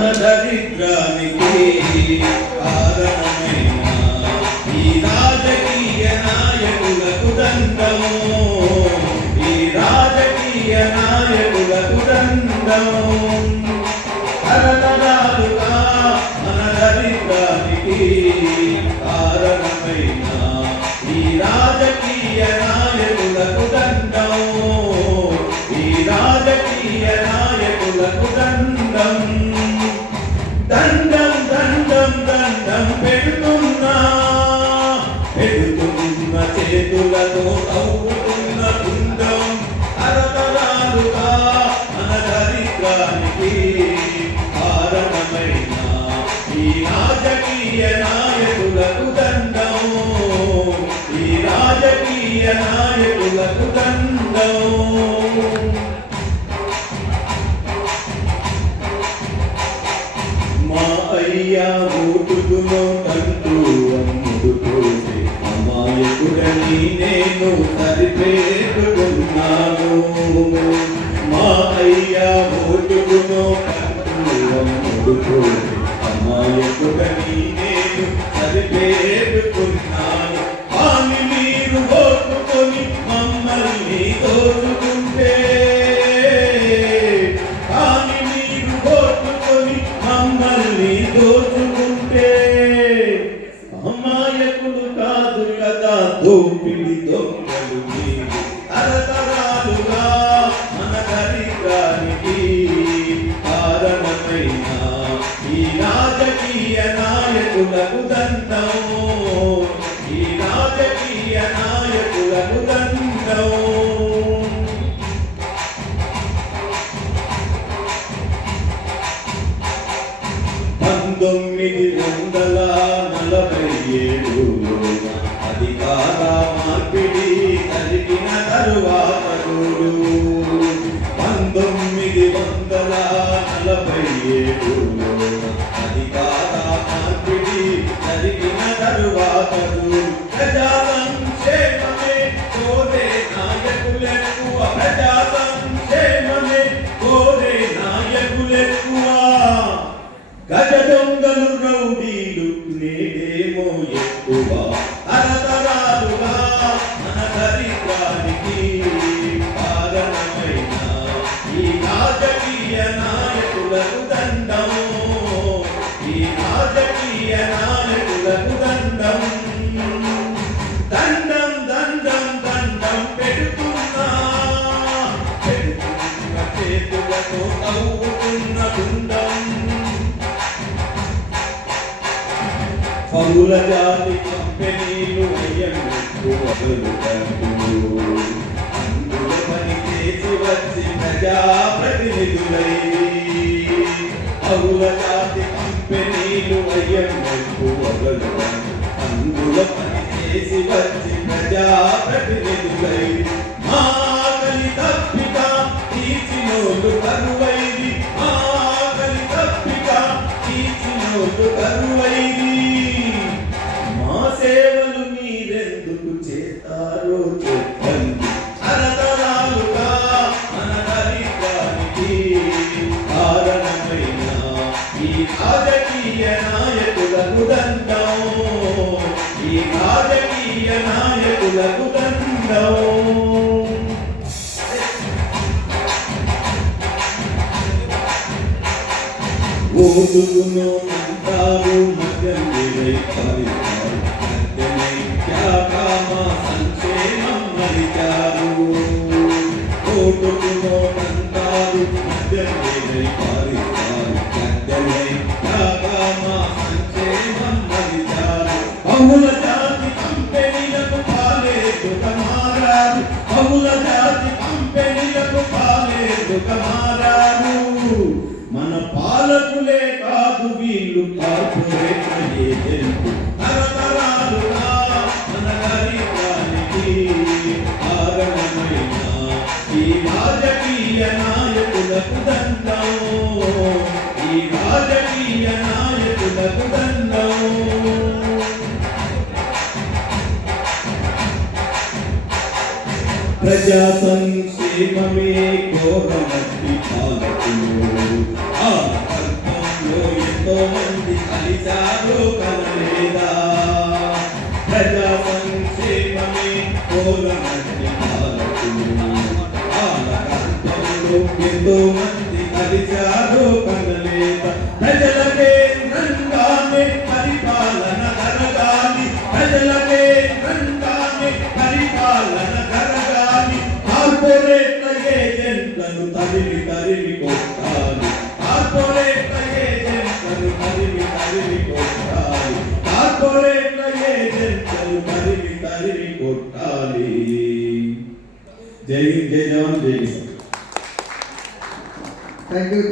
మన దరిద్రానికి కారణమైన ఈ రాజకీయ నాయకులకు దండము. ఈ రాజకీయ నాయకులకు దండము. తరతరాలుగా మన దరిద్రానికి కారణమైన కారణమైన ఈ రాజకీయ నాయకులకు దండం. ఈ రాజకీయ నాయకులకు దండం. మా అయ్యా అమ్ముడుపోతే అమాయకుడని నేను సరిపెట్టుకున్నాను కానీ మీరు ఓటుకొని మమ్మల్ని దోచుకుంటే కానీ మీరు ఓటుకొని మమ్మల్ని దోచుకుంటే అమాయకుడు కాదు కదా దోపిడి దొంగలు మీరు తరతరాలుగా పంతొమ్మిది వందల నలభై ఏడులో అధికార మార్పిడి జరిగిన తరువాత పంతొమ్మిది వందల నలభై ఏడులో అధికార మార్పిడి జరిగిన తరువాత తరతరాలుగా మన దరిద్రానికి కారణమైన ఈ రాజకీయ నాయకులకు దండం ఈ రాజకీయ నాయకులకు దండం దండం పౌల జాతి కంపెనీలు అందులో పని చేసి వచ్చి ప్రజాప్రతినిధులై పౌల జాతి కంపెనీలు అందులో పని చేసి వచ్చి ప్రజాప్రతినిధులై ఈ రాజకీయ నాయకులకు దండం. ఈ రాజకీయ నాయకులకు దండం. ఓటుకును అంటారు మద్యం విరై బహుళ జాతి కంపెనీలకు పాలేదు మారారు బహుళ జాతి కంపెనీలకు పాలేదు మారారు మన పాలకులే కాదు వీళ్ళు కార్పొరేట్ ఏజెంట్ తరతరాలుగా మన దరిద్రానికి కారణమైన ఈ రాజకీయ నాయకులకు దండం ఈ రాజకీయ నాయకులకు దండం ప్రజా సంక్షేమమే కోరమట్టి పాలకులు ఆ కల్పం ఎంతో మంది కలిశారు కలలేదా ప్రజా సంక్షేమమే కోరమని పాలకులు పాలకంతంలో ఎంతో మంది కలిశారు కలలేదా ప్రజల కేంద్రంగానే పరిపాలన జరగాలి ప్రజల కేంద్రంగానే పరిపాలన జరగాలి కార్పొరేట్ల ఏజెంట్లను తరిమి తరిమి కొట్టాలి. కార్పొరేట్ల ఏజెంట్లను తరిమి తరిమి కొట్టాలి. కార్పొరేట్ల ఏజెంట్లను తరిమి తరిమి కొట్టాలి. జై హింద్ జై జవాన్ జై థ్యాంక్ యూ